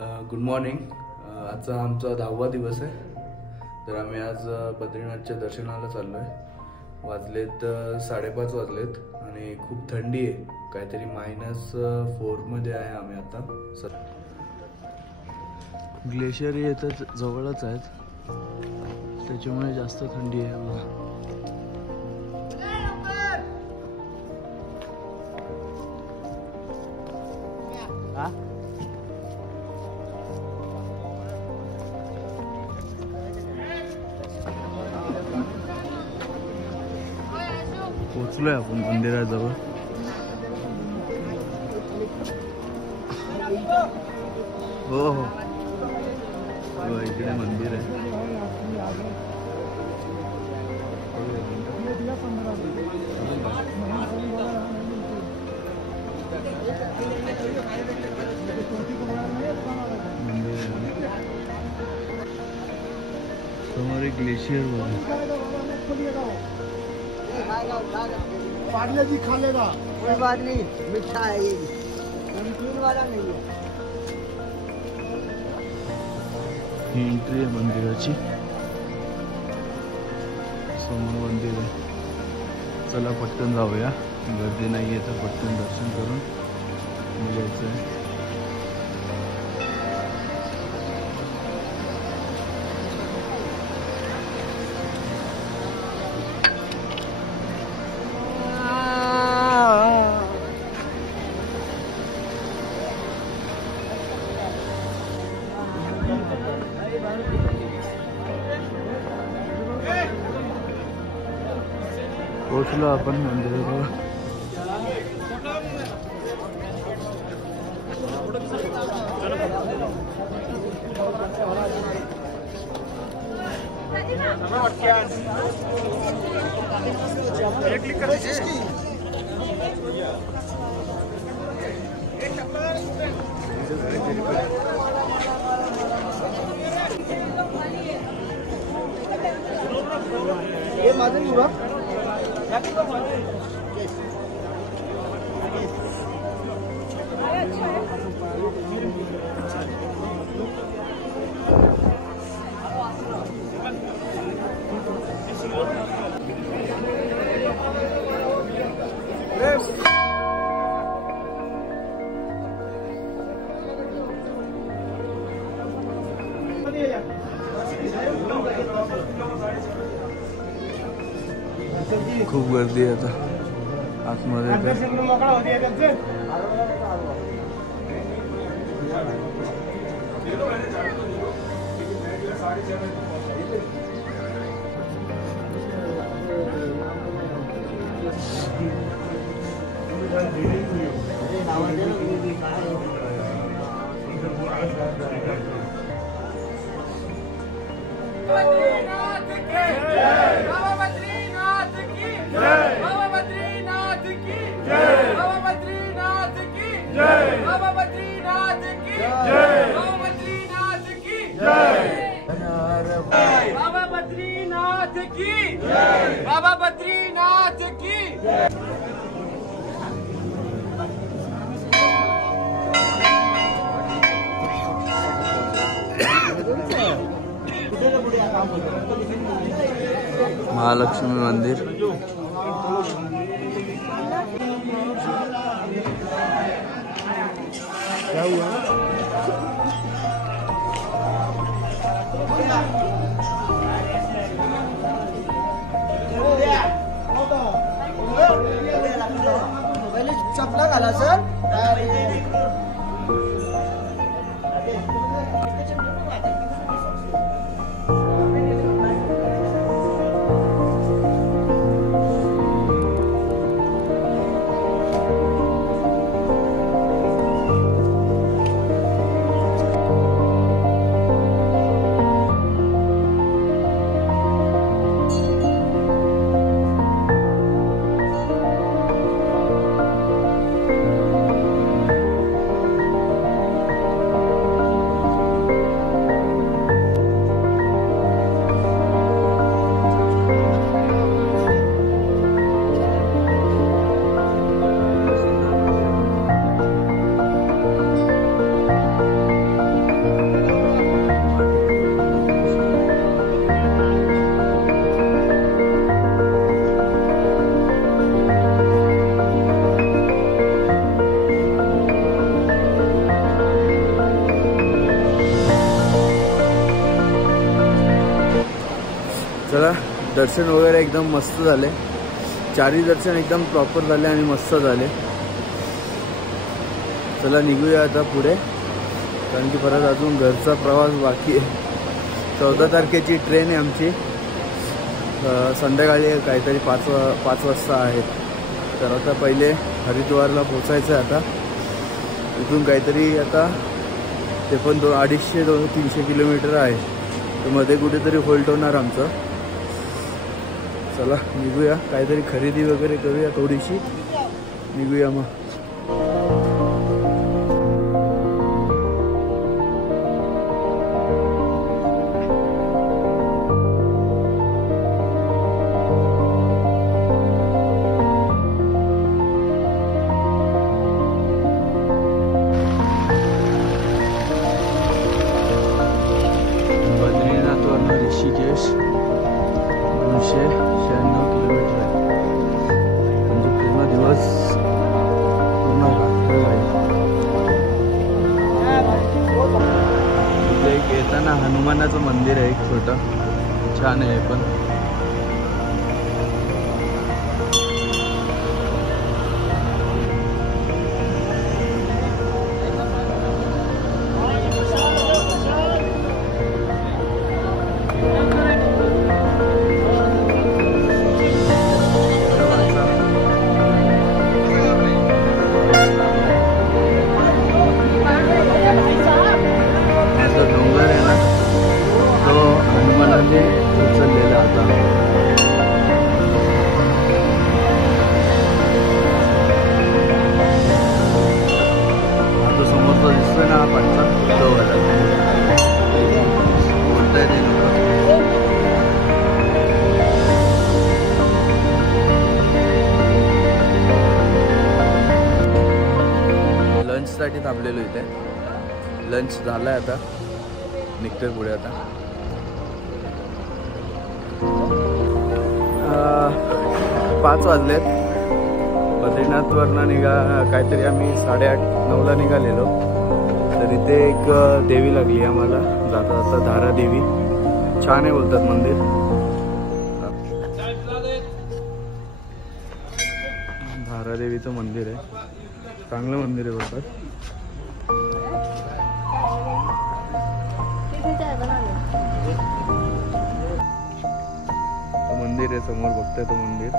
Good morning. आजचा आमचा 10वा दिवस आहे. तर आम्ही आज बद्रीनाथच्या दर्शनाला चाललो आहे. वाजलेत 5:30 वाजलेत आणि खूप थंडी आहे. काहीतरी -4 मध्ये आहे आम्ही आता. ग्लेशियर येतच जवळच आहेत, त्याच्यामुळे जास्त थंडी आहे. पोचलोय आपण मंदिराजवळ. हो हो, इकडे मंदिर आहे. समोर एक ग्लेशियर बघा. पार्ले खा लेगा, कोई बात नहीं, मीठा है ये, नमकीन वाला नहीं है. ही एंट्री आहे मंदिराची. समोर मंदिर आहे. चला पटकन जाऊया, गर्दी नाही आहे तर पटकन दर्शन करून निघायचं आहे. पोचलो आपण मंदिराजवळ. ये माझं मुरा खूप गर्दी आहे आता आतमध्ये. बाबा बद्रीनाथ की महालक्ष्मी मंदिर. क्या हुआ? पहले चपला घाला सर. दर्शन वगैरे एकदम मस्त झाले, चारही दर्शन एकदम प्रॉपर झाले आणि मस्त झाले. चला निघूया आता पुढे, कारण की परत अजून घरचा प्रवास बाकी आहे. 14 तारखेची ट्रेन आहे आमची, संध्याकाळी काहीतरी 5 वाजता आहे. तर आता पहिले हरिद्वारला पोचायचं आहे. आता इथून काहीतरी आता ते पण 250-300 किलोमीटर आहे. तर मध्ये कुठेतरी होल्ट होणार आमचं. चला निघूया, काहीतरी खरेदी वगैरे करूया थोडीशी, निघूया मग. ऋषिकेश 296 किलोमीटर आहे, म्हणजे पूर्ण दिवस पूर्ण रात्र जाईल. इथे एक येताना हनुमानाचं मंदिर आहे, एक छोटं, छान आहे पण. डोंगर आहे ना, तो हनुमानाने उचललेला आता. आता समोरचा दिसतोय ना, हा पट्टा, तो बोलताय ते लोक. लंचसाठी थांबलेलो इथे. लंच झालाय, आता निघतोय पुढे. आता 5 वाजलेत. बद्रीनाथवरनं काहीतरी आम्ही 8:30-9ला निघालेलो. तर इथे एक देवी लागली आम्हाला जाता जाता, धारा देवी. छान आहे बोलतात मंदिर. धारा देवीचं मंदिर आहे, चांगलं मंदिर आहे बोलतात. मंदिर आहे समोर, बघताय तो मंदिर,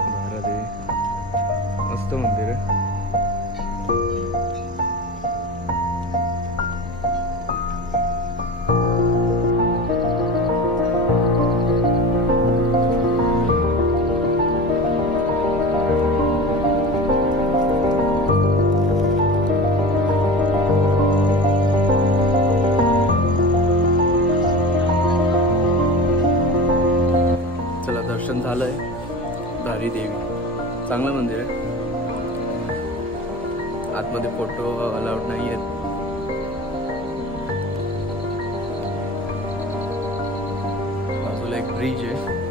धारा देवी. मस्त मंदिर आहे. चला दर्शन झालंय. धारी देवी चांगलं मंदिर आहे. आतमध्ये फोटो अलाउड नाही आहेत. बाजूला एक ब्रिज आहे.